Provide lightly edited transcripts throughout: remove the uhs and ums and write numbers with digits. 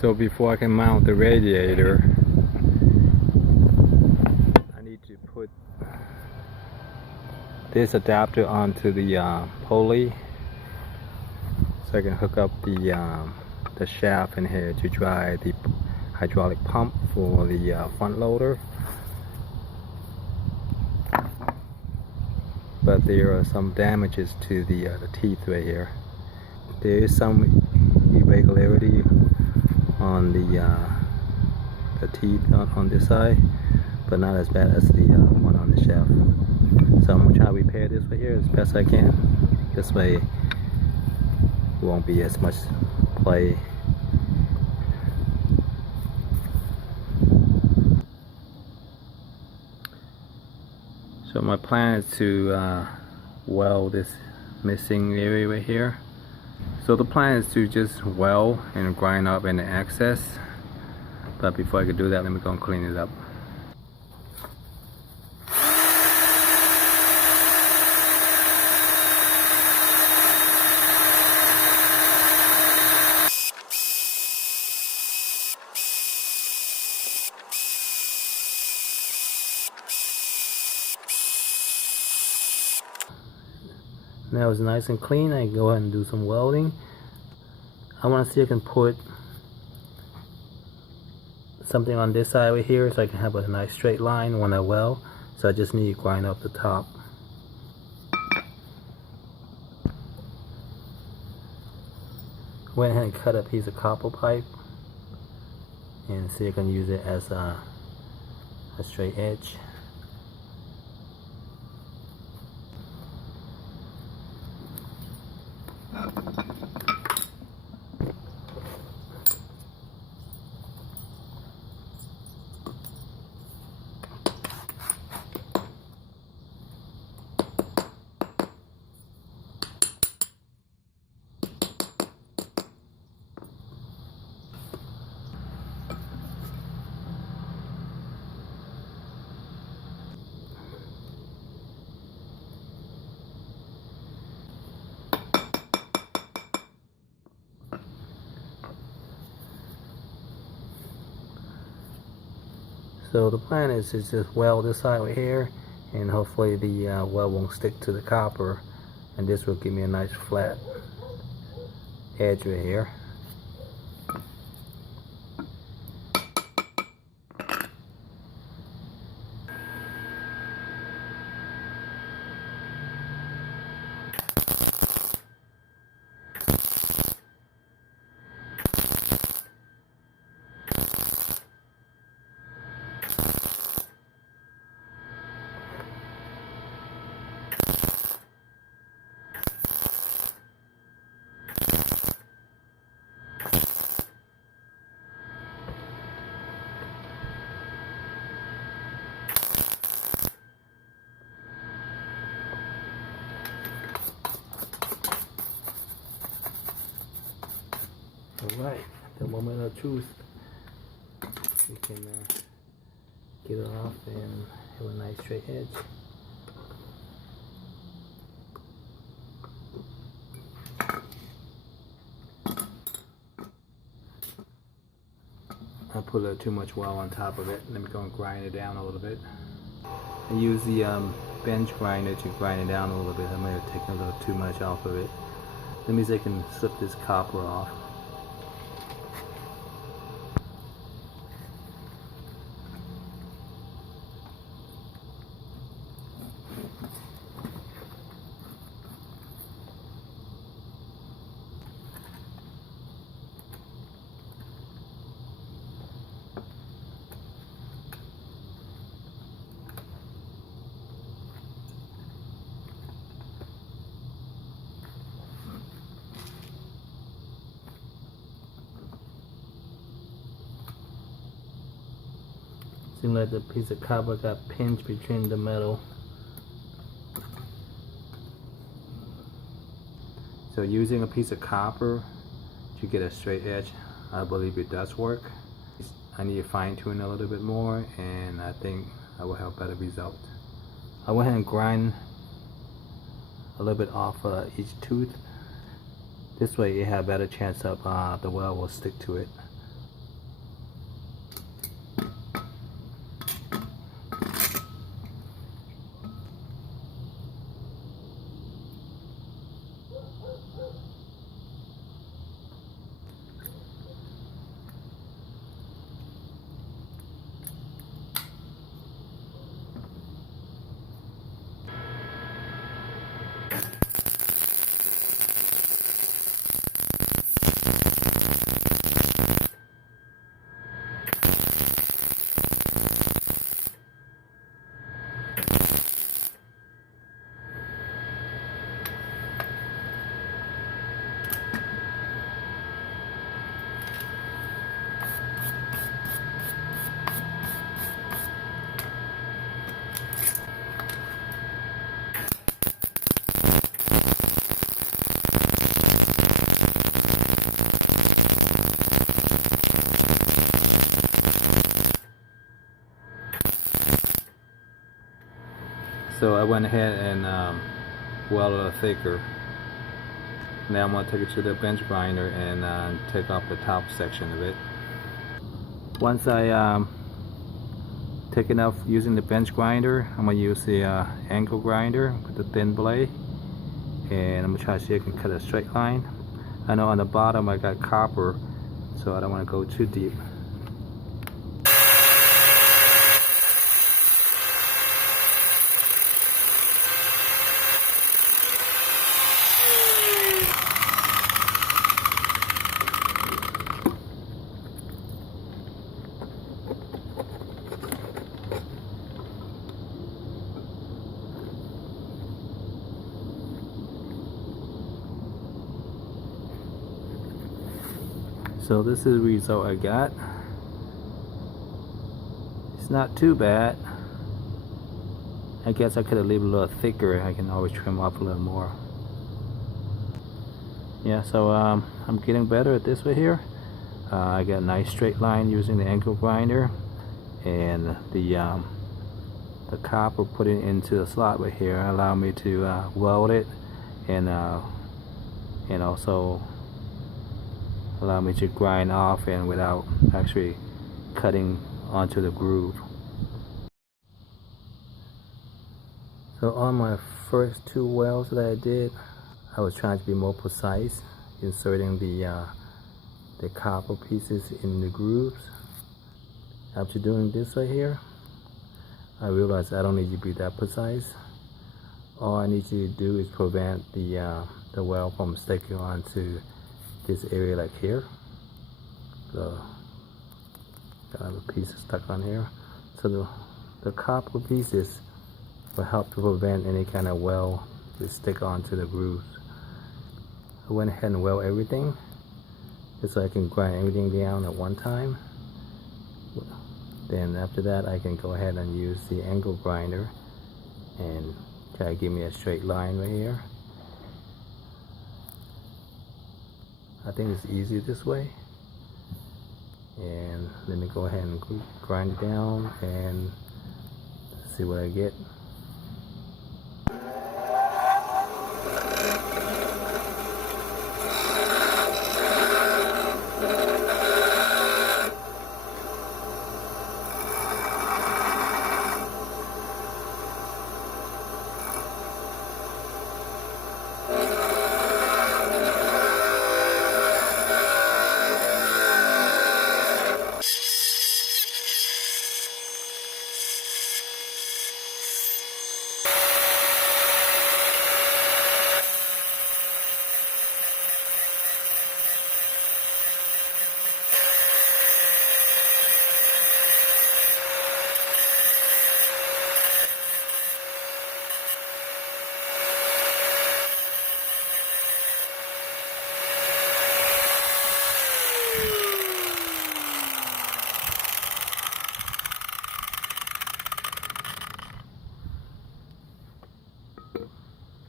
So before I can mount the radiator, I need to put this adapter onto the pulley so I can hook up the shaft in here to drive the hydraulic pump for the front loader. But there are some damages to the teeth right here. There is some irregularity on the teeth on this side, but not as bad as the one on the shaft. So I'm going to try to repair this right here as best I can. This way it won't be as much play. So my plan is to weld this missing area right here. So the plan is to just weld and grind up any excess. But before I can do that, let me go and clean it up. Now it's nice and clean. I can go ahead and do some welding. I want to see if I can put something on this side over here so I can have a nice straight line when I weld. So I just need to grind up the top. Went ahead and cut a piece of copper pipe and see if I can use it as a straight edge. So the plan is to just weld this side right here, and hopefully the weld won't stick to the copper, and this will give me a nice flat edge right here. Alright, the moment of truth. We can get it off and have a nice straight edge. I put a little too much weld on top of it. Let me go and grind it down a little bit. I use the bench grinder to grind it down a little bit. I may have taken a little too much off of it. That means I can slip this copper off. Seems like the piece of copper got pinched between the metal. So using a piece of copper to get a straight edge, I believe it does work. I need to fine tune a little bit more, and I think I will have better result. I went ahead and grind a little bit off each tooth. This way you have a better chance of the weld will stick to it. So I went ahead and welded it thicker. Now I'm going to take it to the bench grinder and take off the top section of it. Once I take it off using the bench grinder, I'm going to use the angle grinder with the thin blade, and I'm going to try to see if I can cut a straight line. I know on the bottom I got copper, so I don't want to go too deep. So this is the result I got. It's not too bad. I guess I could have left it a little thicker. I can always trim off a little more. Yeah, so I'm getting better at this right here. I got a nice straight line using the angle grinder, and the copper put it into the slot right here allow me to weld it, and also allow me to grind off and without actually cutting onto the groove. So on my first two welds that I did, I was trying to be more precise, inserting the copper pieces in the grooves. After doing this right here, I realized I don't need to be that precise. All I need to do is prevent the weld from sticking onto this area like here. So got a piece stuck on here. So the copper pieces will help to prevent any kind of weld to stick onto the grooves. I went ahead and weld everything just so I can grind everything down at one time. Then after that I can go ahead and use the angle grinder and try to give me a straight line right here. I think it's easier this way, and let me go ahead and grind it down and see what I get.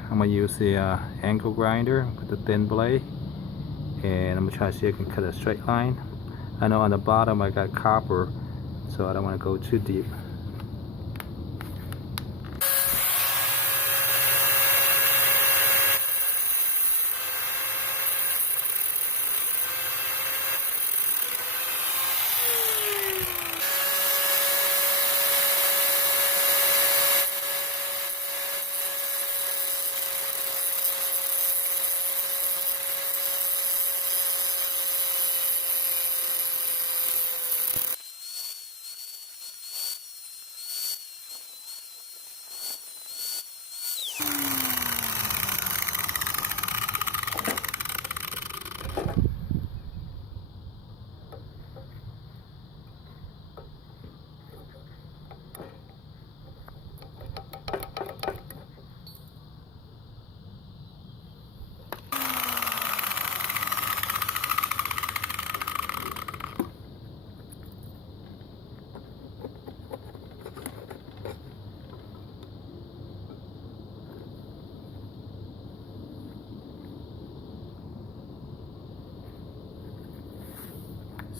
I'm going to use the angle grinder with the thin blade, and I'm going to try to see if I can cut a straight line. I know on the bottom I got copper, so I don't want to go too deep.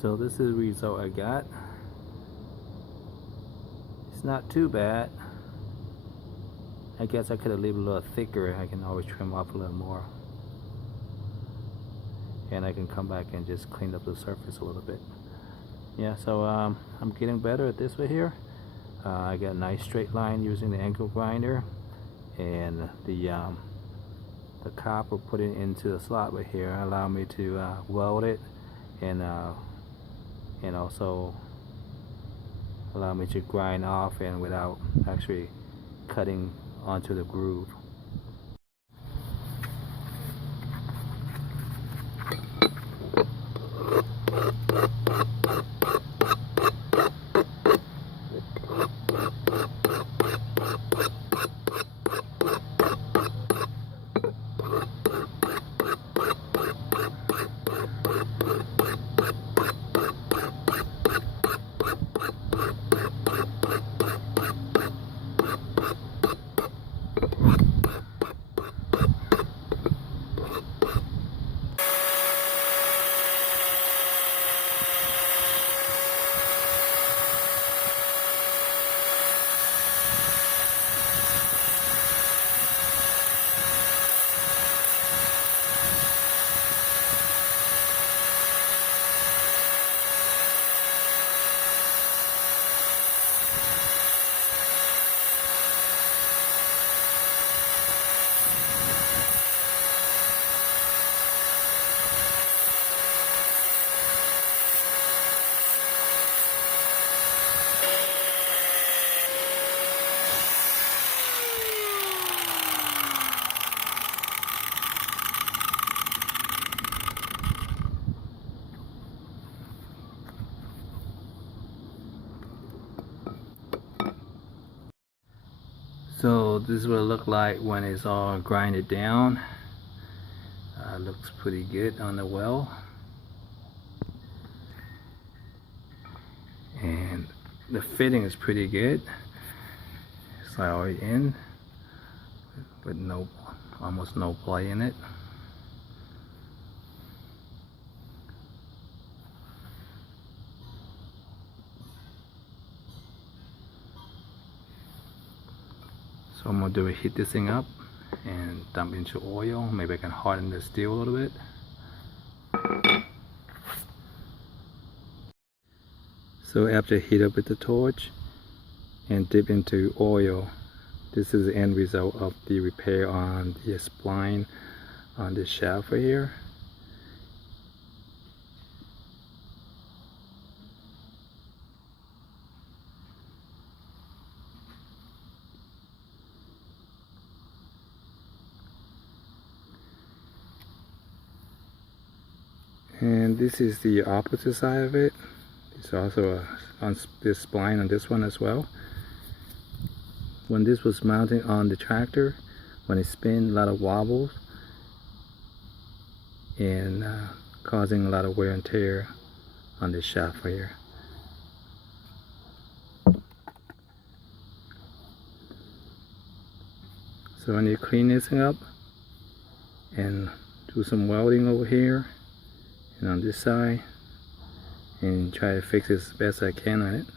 So this is the result I got. It's not too bad. I guess I could have leave it a little thicker. I can always trim off a little more, and I can come back and just clean up the surface a little bit. Yeah, so I'm getting better at this way here. I got a nice straight line using the angle grinder, and the copper put it into the slot right here allow me to weld it, and also allow me to grind off and without actually cutting onto the groove. So this is what it looks like when it's all grinded down. Looks pretty good on the well, and the fitting is pretty good. It's already in with almost no play in it. So I'm gonna do is heat this thing up and dump into oil. Maybe I can harden the steel a little bit. So after heat up with the torch and dip into oil, this is the end result of the repair on the spline on this shaft right here. And this is the opposite side of it. It's also on this spline on this one as well. When this was mounted on the tractor, when it spins, a lot of wobbles and causing a lot of wear and tear on this shaft right here. So I need to clean this thing up and do some welding over here and on this side, and try to fix it as best I can on it.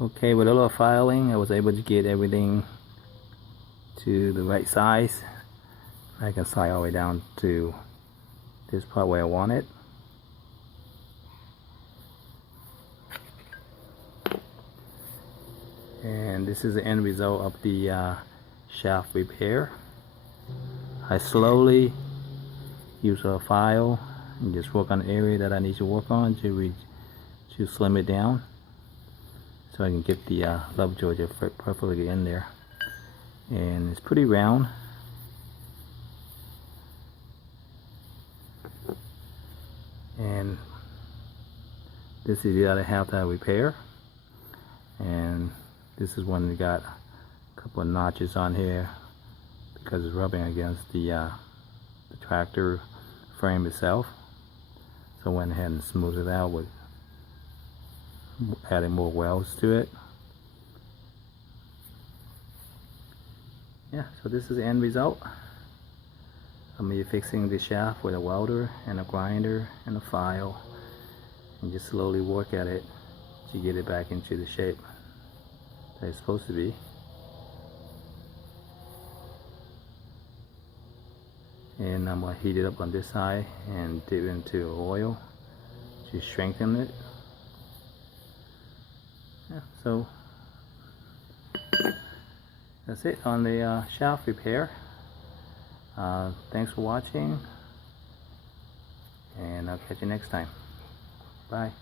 Okay, with a little filing, I was able to get everything to the right size. I can slide all the way down to this part where I want it. And this is the end result of the shaft repair. I slowly use a file and just work on the area that I need to work on to slim it down so I can get the love Georgia perfectly in there. And it's pretty round. And this is the other half that I repair. And this is one that got a couple of notches on here because it's rubbing against the tractor frame itself. So I went ahead and smoothed it out with adding more welds to it. Yeah, so this is the end result. I'm going to be fixing the shaft with a welder and a grinder and a file, and just slowly work at it to get it back into the shape that it's supposed to be. And I'm going to heat it up on this side and dip it into oil to strengthen it. Yeah, so that's it on the shaft repair. Thanks for watching, and I'll catch you next time. Bye.